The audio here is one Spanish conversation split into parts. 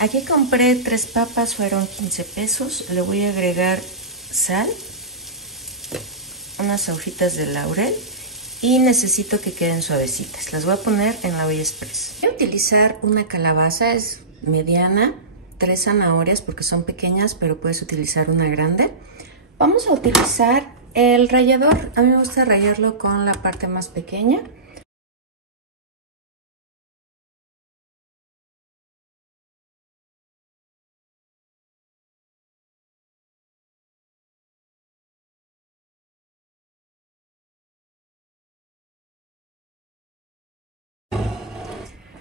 Aquí compré 3 papas, fueron 15 pesos. Le voy a agregar sal, unas hojitas de laurel y necesito que queden suavecitas. Las voy a poner en la olla express. Voy a utilizar una calabaza, es mediana, 3 zanahorias porque son pequeñas, pero puedes utilizar una grande. Vamos a utilizar el rallador. A mí me gusta rallarlo con la parte más pequeña.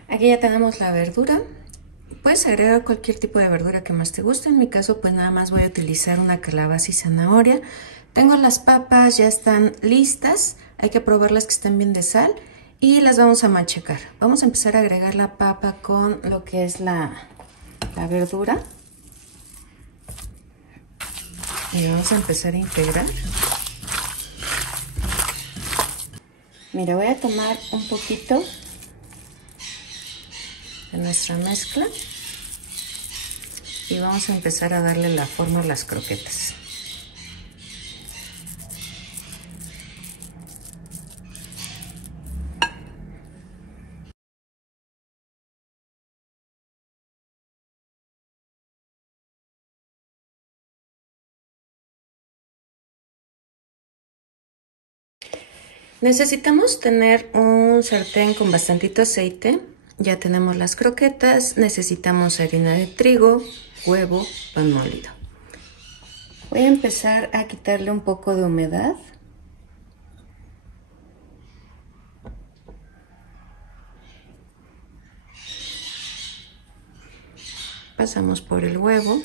Aquí ya tenemos la verdura. Puedes agregar cualquier tipo de verdura que más te guste. En mi caso, pues nada más voy a utilizar una calabaza y zanahoria. Tengo las papas, ya están listas. Hay que probarlas que estén bien de sal y las vamos a machacar. Vamos a empezar a agregar la papa con lo que es la verdura. Y vamos a empezar a integrar. Mira, voy a tomar un poquito de nuestra mezcla y vamos a empezar a darle la forma a las croquetas. Necesitamos tener un sartén con bastantito aceite. Ya tenemos las croquetas, necesitamos harina de trigo, huevo, pan molido. Voy a empezar a quitarle un poco de humedad. Pasamos por el huevo,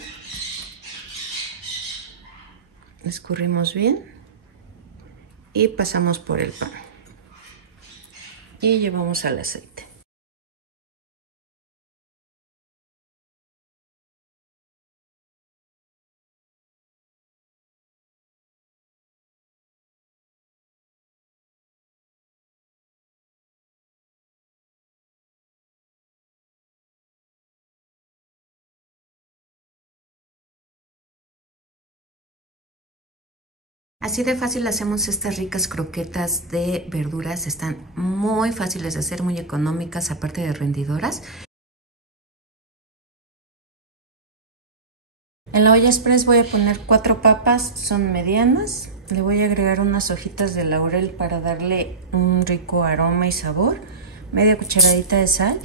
escurrimos bien y pasamos por el pan. Y llevamos al aceite. Así de fácil hacemos estas ricas croquetas de verduras. Están muy fáciles de hacer, muy económicas, aparte de rendidoras. En la olla express voy a poner 4 papas, son medianas. Le voy a agregar unas hojitas de laurel para darle un rico aroma y sabor. Media cucharadita de sal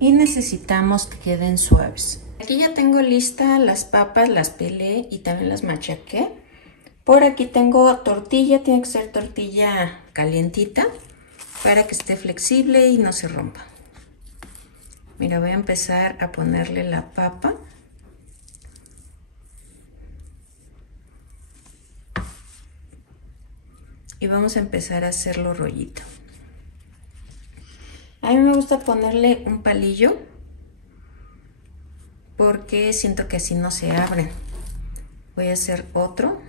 y necesitamos que queden suaves. Aquí ya tengo lista las papas, las pelé y también las machaqué. Por aquí tengo tortilla, tiene que ser tortilla calientita para que esté flexible y no se rompa. Mira, voy a empezar a ponerle la papa. Y vamos a empezar a hacerlo rollito. A mí me gusta ponerle un palillo porque siento que así no se abren. Voy a hacer otro.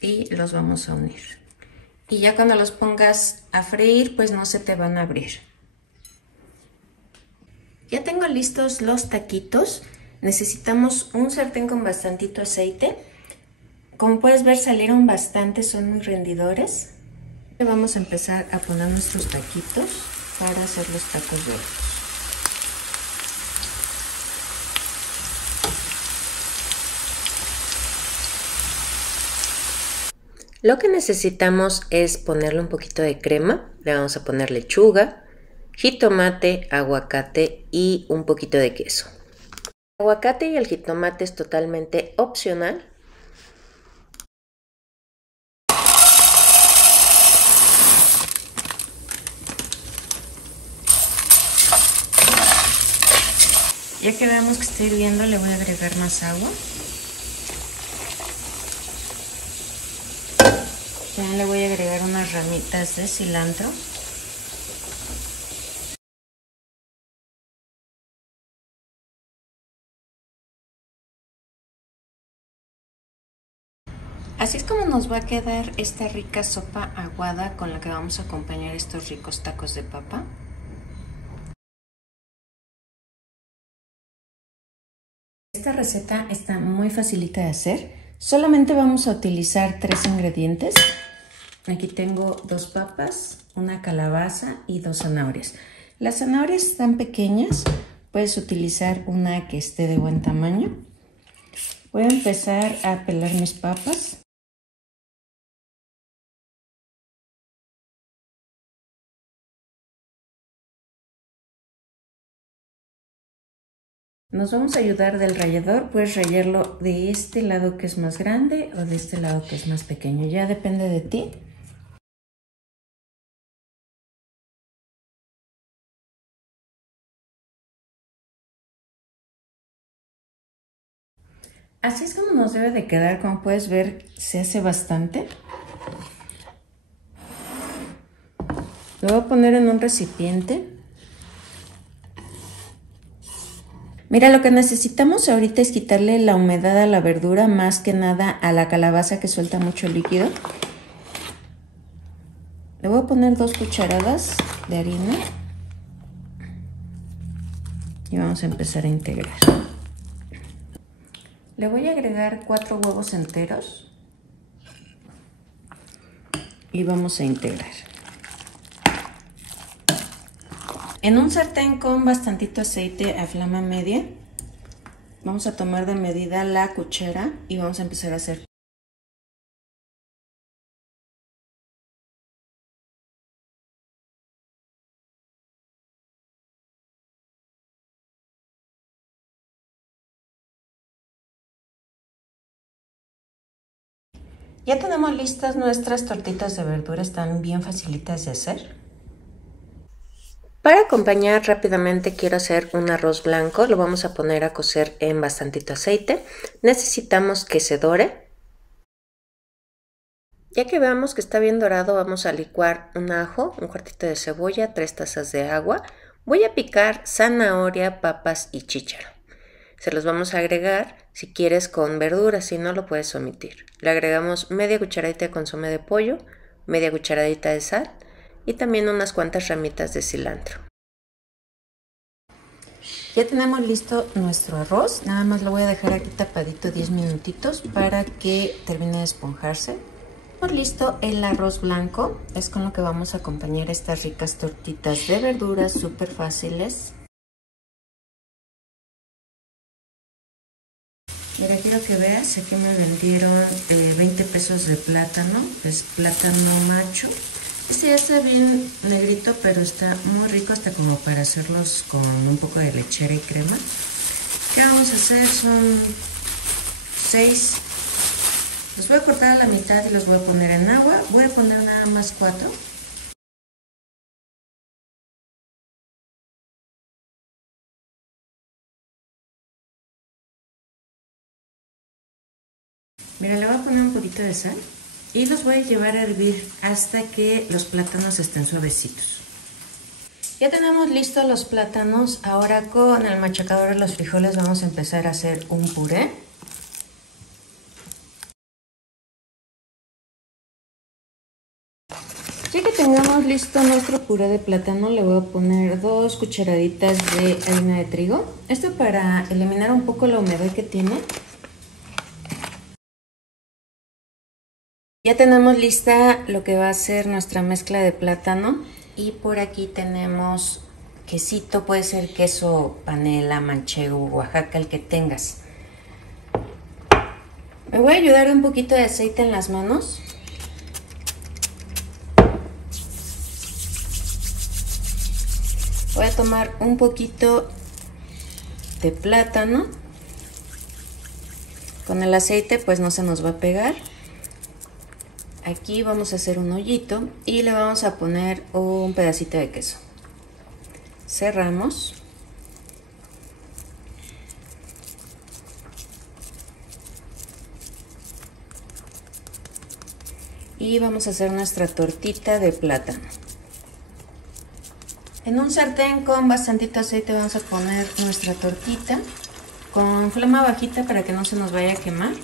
Y los vamos a unir. Y ya cuando los pongas a freír, pues no se te van a abrir. Ya tengo listos los taquitos. Necesitamos un sartén con bastantito aceite. Como puedes ver, salieron bastante, son muy rendidores. Vamos a empezar a poner nuestros taquitos para hacer los tacos verdes. Lo que necesitamos es ponerle un poquito de crema. Le vamos a poner lechuga, jitomate, aguacate y un poquito de queso. El aguacate y el jitomate es totalmente opcional. Ya que veamos que está hirviendo, le voy a agregar más agua. También le voy a agregar unas ramitas de cilantro. Así es como nos va a quedar esta rica sopa aguada con la que vamos a acompañar estos ricos tacos de papa. Esta receta está muy facilita de hacer. Solamente vamos a utilizar 3 ingredientes. Aquí tengo 2 papas, una calabaza y 2 zanahorias. Las zanahorias están pequeñas, puedes utilizar una que esté de buen tamaño. Voy a empezar a pelar mis papas. Nos vamos a ayudar del rallador, puedes rallarlo de este lado que es más grande o de este lado que es más pequeño, ya depende de ti. Así es como nos debe de quedar, como puedes ver se hace bastante. Lo voy a poner en un recipiente. Mira, lo que necesitamos ahorita es quitarle la humedad a la verdura, más que nada a la calabaza que suelta mucho líquido. Le voy a poner 2 cucharadas de harina y vamos a empezar a integrar. Le voy a agregar 4 huevos enteros y vamos a integrar. En un sartén con bastantito aceite a flama media, vamos a tomar de medida la cuchara y vamos a empezar a hacer. Ya tenemos listas nuestras tortitas de verdura, están bien facilitas de hacer. Para acompañar rápidamente quiero hacer un arroz blanco, lo vamos a poner a cocer en bastantito aceite. Necesitamos que se dore. Ya que veamos que está bien dorado, vamos a licuar un ajo, un cuartito de cebolla, 3 tazas de agua. Voy a picar zanahoria, papas y chícharo. Se los vamos a agregar si quieres con verduras, si no lo puedes omitir. Le agregamos media cucharadita de consomé de pollo, media cucharadita de sal y también unas cuantas ramitas de cilantro. Ya tenemos listo nuestro arroz, nada más lo voy a dejar aquí tapadito 10 minutitos para que termine de esponjarse. Listo el arroz blanco, es con lo que vamos a acompañar estas ricas tortitas de verduras súper fáciles. Mira, quiero que veas, aquí me vendieron 20 pesos de plátano, es plátano macho. Este ya está bien negrito, pero está muy rico hasta como para hacerlos con un poco de lechera y crema. ¿Qué vamos a hacer? Son 6. Los voy a cortar a la mitad y los voy a poner en agua. Voy a poner nada más 4. Mira, le voy a poner un poquito de sal y los voy a llevar a hervir hasta que los plátanos estén suavecitos. Ya tenemos listos los plátanos. Ahora con el machacador de los frijoles vamos a empezar a hacer un puré. Ya que tengamos listo nuestro puré de plátano, le voy a poner 2 cucharaditas de harina de trigo. Esto para eliminar un poco la humedad que tiene. Ya tenemos lista lo que va a ser nuestra mezcla de plátano. Y por aquí tenemos quesito, puede ser queso panela, manchego, Oaxaca, el que tengas. Me voy a ayudar un poquito de aceite en las manos. Voy a tomar un poquito de plátano. Con el aceite pues no se nos va a pegar. Aquí vamos a hacer un hoyito y le vamos a poner un pedacito de queso. Cerramos. Y vamos a hacer nuestra tortita de plátano. En un sartén con bastantito aceite vamos a poner nuestra tortita con flama bajita para que no se nos vaya a quemar.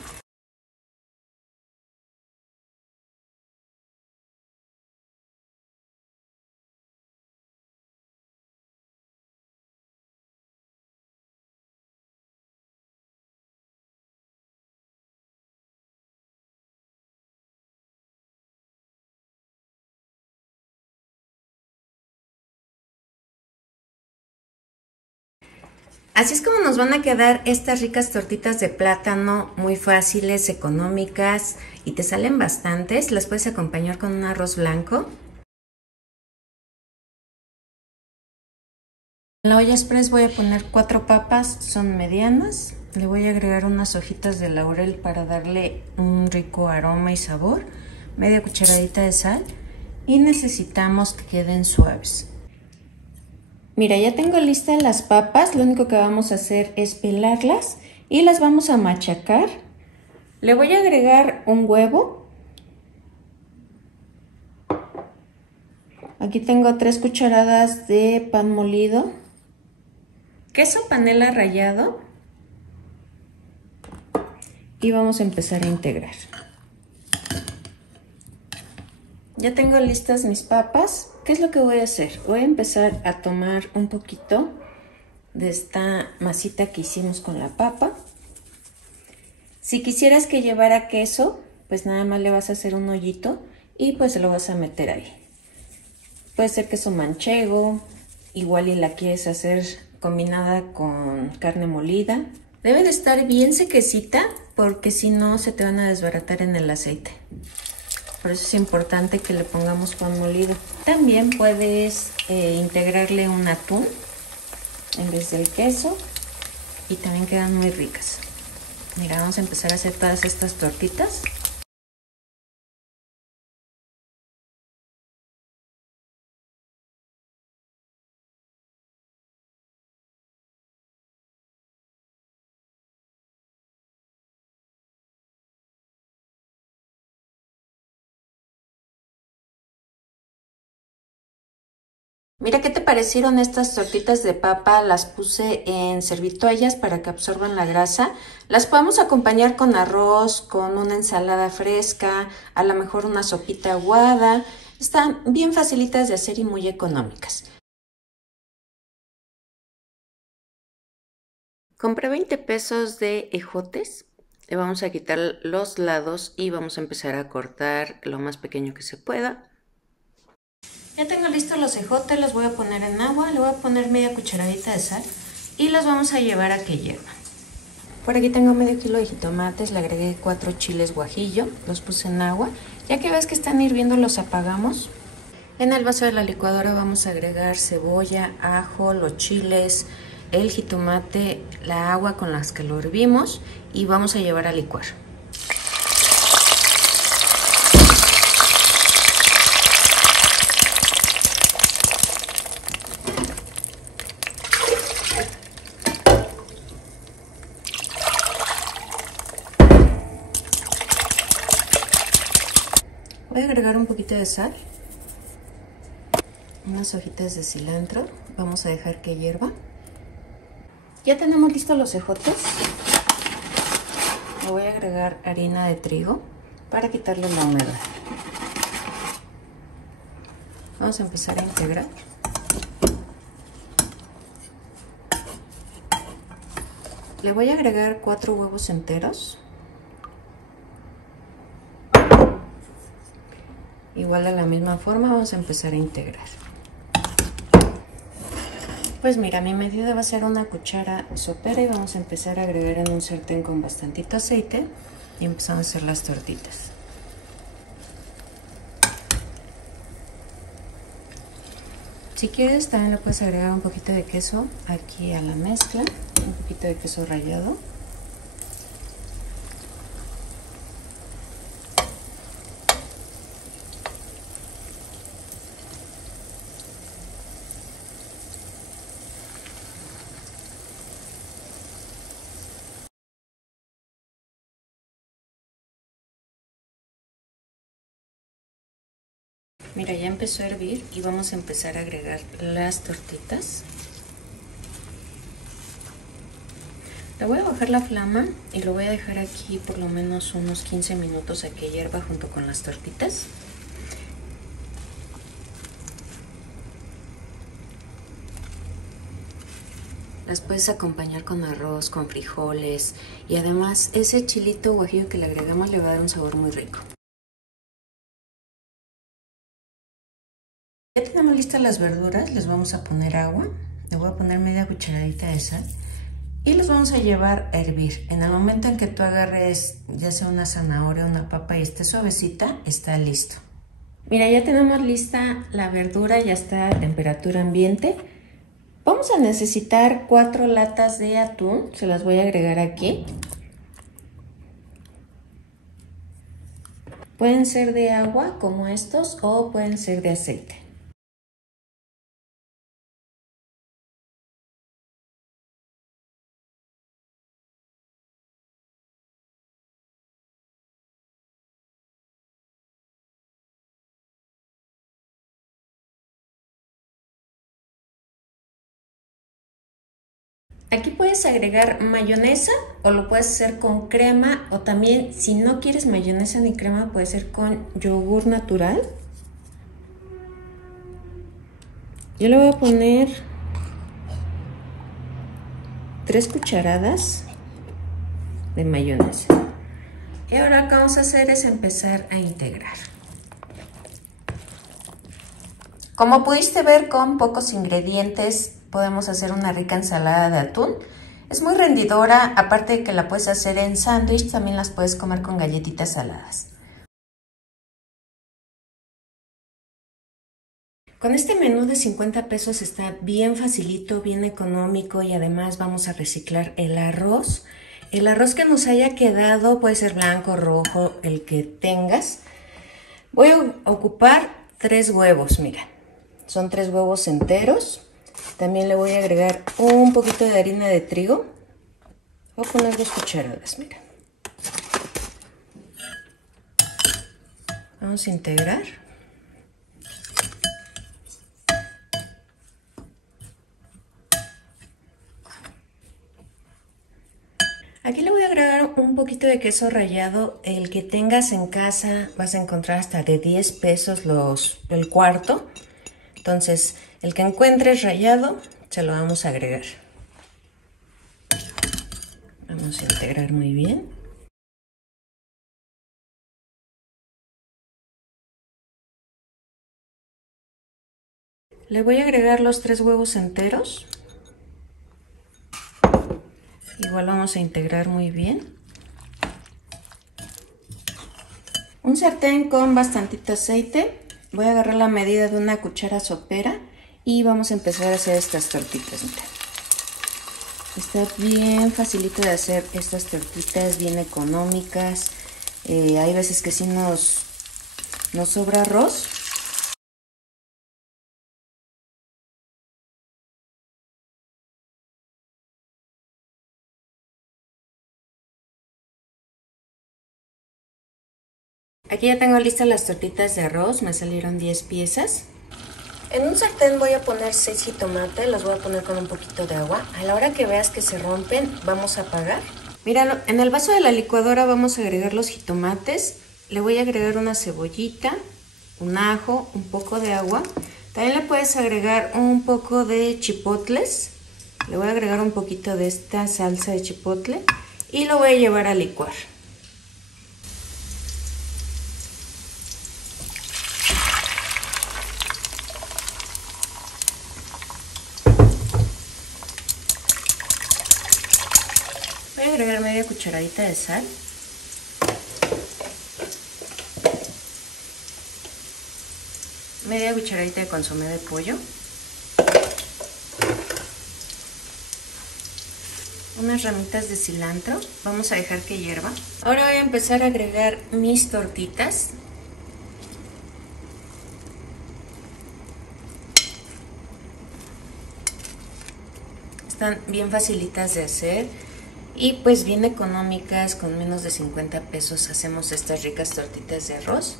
Así es como nos van a quedar estas ricas tortitas de plátano, muy fáciles, económicas y te salen bastantes. Las puedes acompañar con un arroz blanco. En la olla express voy a poner 4 papas, son medianas. Le voy a agregar unas hojitas de laurel para darle un rico aroma y sabor. Media cucharadita de sal y necesitamos que queden suaves. Mira, ya tengo listas las papas, lo único que vamos a hacer es pelarlas y las vamos a machacar. Le voy a agregar un huevo. Aquí tengo 3 cucharadas de pan molido, queso panela rallado y vamos a empezar a integrar. Ya tengo listas mis papas. ¿Qué es lo que voy a hacer? Voy a empezar a tomar un poquito de esta masita que hicimos con la papa. Si quisieras que llevara queso, pues nada más le vas a hacer un hoyito y pues lo vas a meter ahí. Puede ser queso manchego, igual y la quieres hacer combinada con carne molida. Debe de estar bien sequecita porque si no se te van a desbaratar en el aceite. Por eso es importante que le pongamos pan molido. También puedes integrarle un atún en vez del queso y también quedan muy ricas. Mira, vamos a empezar a hacer todas estas tortitas. Mira, ¿qué te parecieron estas tortitas de papa? Las puse en servitoallas para que absorban la grasa. Las podemos acompañar con arroz, con una ensalada fresca, a lo mejor una sopita aguada. Están bien facilitas de hacer y muy económicas. Compré 20 pesos de ejotes. Le vamos a quitar los lados y vamos a empezar a cortar lo más pequeño que se pueda. Ya tengo listos los ejotes, los voy a poner en agua, le voy a poner media cucharadita de sal y los vamos a llevar a que hiervan. Por aquí tengo medio kilo de jitomates, le agregué 4 chiles guajillo, los puse en agua. Ya que ves que están hirviendo, los apagamos. En el vaso de la licuadora vamos a agregar cebolla, ajo, los chiles, el jitomate, la agua con las que lo hervimos y vamos a llevar a licuar. Voy a agregar un poquito de sal, unas hojitas de cilantro, vamos a dejar que hierva. Ya tenemos listos los ejotes. Le voy a agregar harina de trigo para quitarle la humedad. Vamos a empezar a integrar. Le voy a agregar 4 huevos enteros. Igual de la misma forma vamos a empezar a integrar. Pues mira, mi medida va a ser una cuchara sopera y vamos a empezar a agregar en un sartén con bastantito aceite y empezamos a hacer las tortitas. Si quieres también le puedes agregar un poquito de queso aquí a la mezcla, un poquito de queso rallado. Mira, ya empezó a hervir y vamos a empezar a agregar las tortitas. Le voy a bajar la flama y lo voy a dejar aquí por lo menos unos 15 minutos a que hierva junto con las tortitas. Las puedes acompañar con arroz, con frijoles y además ese chilito guajillo que le agregamos le va a dar un sabor muy rico. Ya tenemos listas las verduras, les vamos a poner agua. Le voy a poner media cucharadita de sal. y los vamos a llevar a hervir. En el momento en que tú agarres ya sea una zanahoria o una papa y esté suavecita, está listo. Mira, ya tenemos lista la verdura, ya está a temperatura ambiente. Vamos a necesitar 4 latas de atún, se las voy a agregar aquí. Pueden ser de agua como estos o pueden ser de aceite. Aquí puedes agregar mayonesa o lo puedes hacer con crema, o también si no quieres mayonesa ni crema puede ser con yogur natural. Yo le voy a poner 3 cucharadas de mayonesa. Y ahora lo que vamos a hacer es empezar a integrar. Como pudiste ver, con pocos ingredientes podemos hacer una rica ensalada de atún. Es muy rendidora, aparte de que la puedes hacer en sándwich, también las puedes comer con galletitas saladas. Con este menú de 50 pesos está bien facilito, bien económico, y además vamos a reciclar el arroz. El arroz que nos haya quedado puede ser blanco, rojo, el que tengas. Voy a ocupar 3 huevos, mira. Son 3 huevos enteros. También le voy a agregar un poquito de harina de trigo. Voy a poner 2 cucharadas, mira. Vamos a integrar. Aquí le voy a agregar un poquito de queso rallado. El que tengas en casa vas a encontrar hasta de 10 pesos el cuarto. Entonces, el que encuentres rallado, se lo vamos a agregar. Vamos a integrar muy bien. Le voy a agregar los 3 huevos enteros. Igual vamos a integrar muy bien. Un sartén con bastantito aceite. Voy a agarrar la medida de una cuchara sopera y vamos a empezar a hacer estas tortitas. Mira. Está bien facilito de hacer estas tortitas, bien económicas. Hay veces que sí nos sobra arroz. Aquí ya tengo listas las tortitas de arroz, me salieron 10 piezas. En un sartén voy a poner 6 jitomates, los voy a poner con un poquito de agua. A la hora que veas que se rompen, vamos a apagar. Mira, en el vaso de la licuadora vamos a agregar los jitomates. Le voy a agregar una cebollita, un ajo, un poco de agua. También le puedes agregar un poco de chipotles. Le voy a agregar un poquito de esta salsa de chipotle y lo voy a llevar a licuar. Voy a agregar media cucharadita de sal. Media cucharadita de consomé de pollo. Unas ramitas de cilantro. Vamos a dejar que hierva. Ahora voy a empezar a agregar mis tortitas. Están bien facilitas de hacer. Y pues bien económicas, con menos de 50 pesos hacemos estas ricas tortitas de arroz.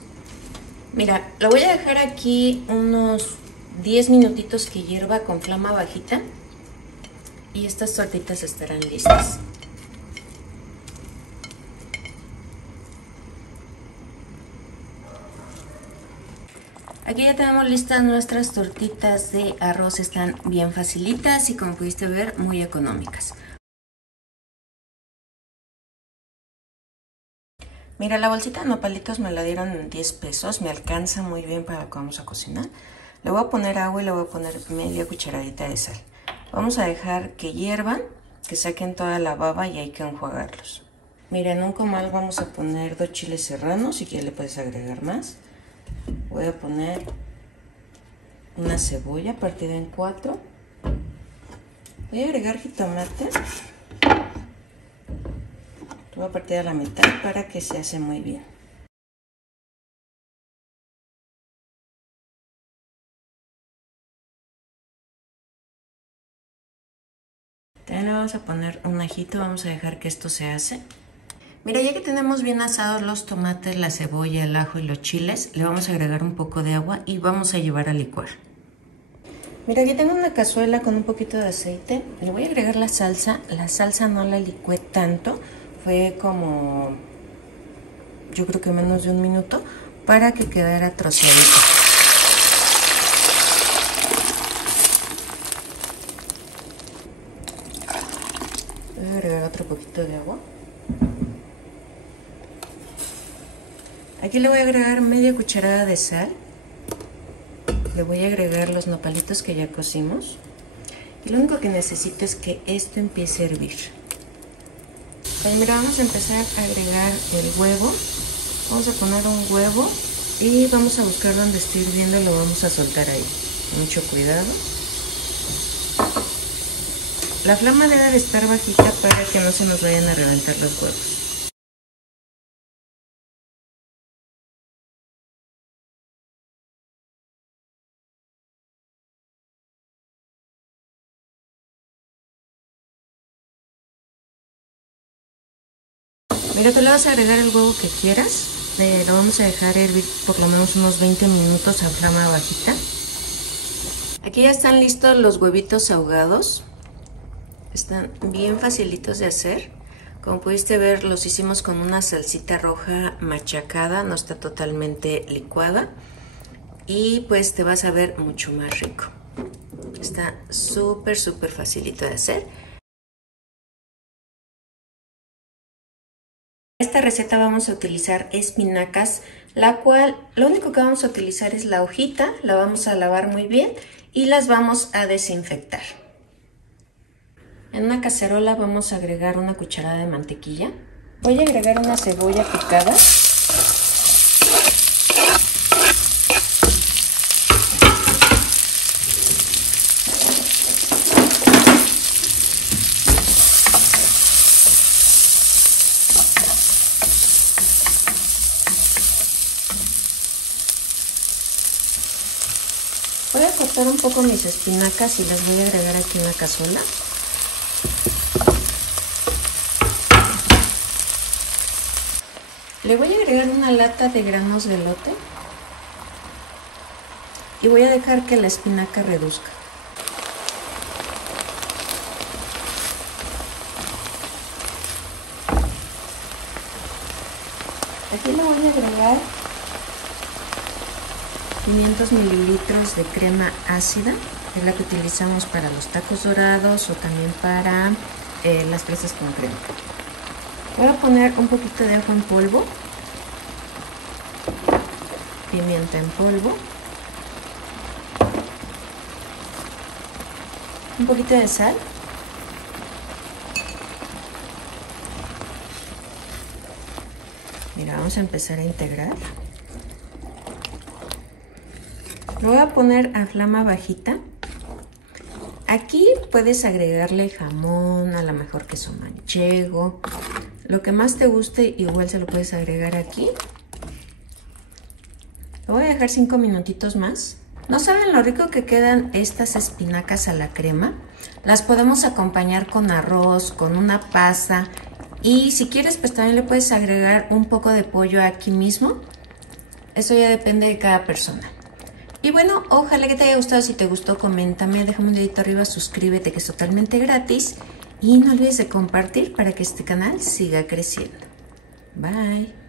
Mira, lo voy a dejar aquí unos 10 minutitos que hierva con flama bajita y estas tortitas estarán listas. Aquí ya tenemos listas nuestras tortitas de arroz, están bien facilitas y como pudiste ver muy económicas. Mira, la bolsita de nopalitos me la dieron en 10 pesos, me alcanza muy bien para lo que vamos a cocinar. Le voy a poner agua y le voy a poner media cucharadita de sal. Vamos a dejar que hiervan que saquen toda la baba y hay que enjuagarlos. Mira, en un comal vamos a poner 2 chiles serranos, si quieres le puedes agregar más. Voy a poner una cebolla partida en 4. Voy a agregar jitomate. Lo voy a partir a la mitad para que se hace muy bien. También le vamos a poner un ajito, vamos a dejar que esto se hace. Mira, ya que tenemos bien asados los tomates, la cebolla, el ajo y los chiles, le vamos a agregar un poco de agua y vamos a llevar a licuar. Mira, aquí tengo una cazuela con un poquito de aceite. Le voy a agregar la salsa. La salsa no la licué tanto, fue como, yo creo que menos de 1 minuto, para que quedara troceadita. Voy a agregar otro poquito de agua. Aquí le voy a agregar media cucharada de sal. Le voy a agregar los nopalitos que ya cocimos. Y lo único que necesito es que esto empiece a hervir. Primero vamos a empezar a agregar el huevo. Vamos a poner un huevo y vamos a buscar donde esté hirviendo y lo vamos a soltar ahí. Mucho cuidado. La flama debe de estar bajita para que no se nos vayan a reventar los huevos. Mira, tú le vas a agregar el huevo que quieras. Lo vamos a dejar hervir por lo menos unos 20 minutos a flama bajita. Aquí ya están listos los huevitos ahogados. Están bien facilitos de hacer. Como pudiste ver, los hicimos con una salsita roja machacada, no está totalmente licuada. Y pues te vas a ver mucho más rico. Está súper facilito de hacer. Esta receta vamos a utilizar espinacas, la cual lo único que vamos a utilizar es la hojita, la vamos a lavar muy bien y las vamos a desinfectar. En una cacerola vamos a agregar una cucharada de mantequilla. Voy a agregar una cebolla picada. Voy a cortar un poco mis espinacas y las voy a agregar aquí en la cazuela. Le voy a agregar una lata de granos de elote y voy a dejar que la espinaca reduzca. Aquí le voy a agregar 500 mililitros de crema ácida, que es la que utilizamos para los tacos dorados o también para las fresas con crema. Voy a poner un poquito de ajo en polvo, pimienta en polvo, un poquito de sal, mira, vamos a empezar a integrar. Lo voy a poner a flama bajita. Aquí puedes agregarle jamón, a lo mejor queso manchego, lo que más te guste, igual se lo puedes agregar aquí. Lo voy a dejar 5 minutitos más. ¿No saben lo rico que quedan estas espinacas a la crema? Las podemos acompañar con arroz, con una pasa y si quieres pues también le puedes agregar un poco de pollo aquí mismo. Eso ya depende de cada persona. Y bueno, ojalá que te haya gustado. Si te gustó, coméntame, déjame un dedito arriba, suscríbete que es totalmente gratis y no olvides de compartir para que este canal siga creciendo. Bye.